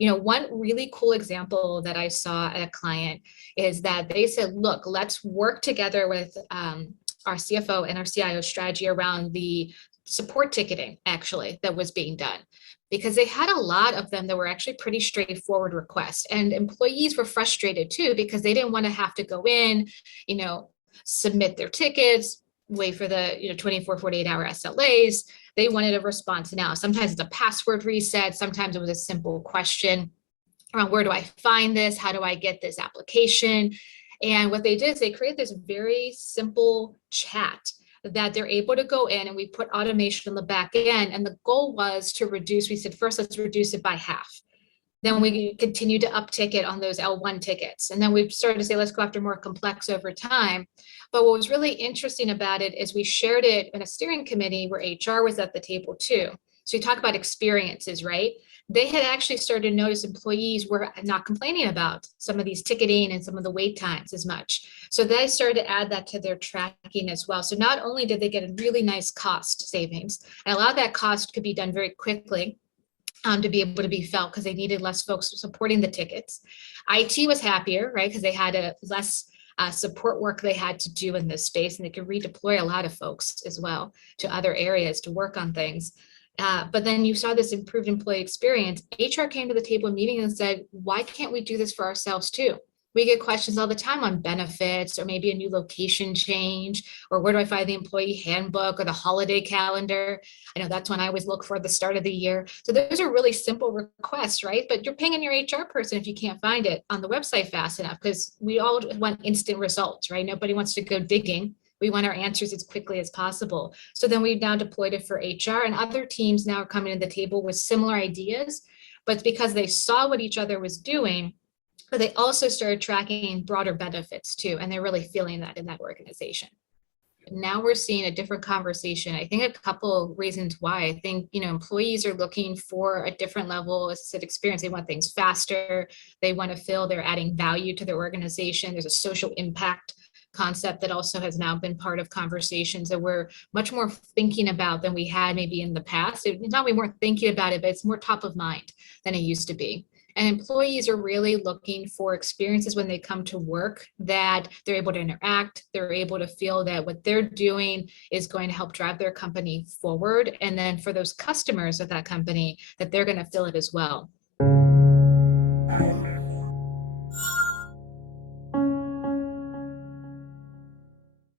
One really cool example that I saw at a client is that they said, look, let's work together with our CFO and our CIO strategy around the support ticketing actually that was being done, because they had a lot of them that were actually pretty straightforward requests, and employees were frustrated too because they didn't want to have to go in, you know, submit their tickets, wait for the 24 48-hour SLAs. They wanted a response now. Sometimes it's a password reset, sometimes it was a simple question around where do I find this, how do I get this application. And what they did is they created this very simple chat that they're able to go in, and we put automation on the back end. And the goal was to reduce, we said, first, let's reduce it by half. Then we continue to uptick it on those L1 tickets. And then we started to say, let's go after more complex over time. But what was really interesting about it is we shared it in a steering committee where HR was at the table too. So we talk about experiences, right? They had actually started to notice employees were not complaining about some of these ticketing and some of the wait times as much. So they started to add that to their tracking as well. So not only did they get a really nice cost savings, and a lot of that cost could be done very quickly, to be able to be felt because they needed less folks supporting the tickets. IT was happier, right? Because they had a less support work they had to do in this space, and they could redeploy a lot of folks as well to other areas to work on things. But then you saw this improved employee experience. HR came to the table meeting and said, why can't we do this for ourselves too? We get questions all the time on benefits, or maybe a new location change, or where do I find the employee handbook or the holiday calendar? I know that's when I always look for the start of the year. So those are really simple requests, right? But you're pinging your HR person if you can't find it on the website fast enough, because we all want instant results, right? Nobody wants to go digging. We want our answers as quickly as possible. So then we've now deployed it for HR, and other teams now are coming to the table with similar ideas, but it's because they saw what each other was doing, but they also started tracking broader benefits too. And they're really feeling that in that organization. Now we're seeing a different conversation. I think a couple of reasons why. I think, employees are looking for a different level of experience. They want things faster. They want to feel they're adding value to their organization. There's a social impact concept that also has now been part of conversations that we're much more thinking about than we had maybe in the past. It's not we weren't thinking about it, but it's more top of mind than it used to be. And employees are really looking for experiences when they come to work that they're able to interact, they're able to feel that what they're doing is going to help drive their company forward. And then for those customers of that company, that they're going to feel it as well.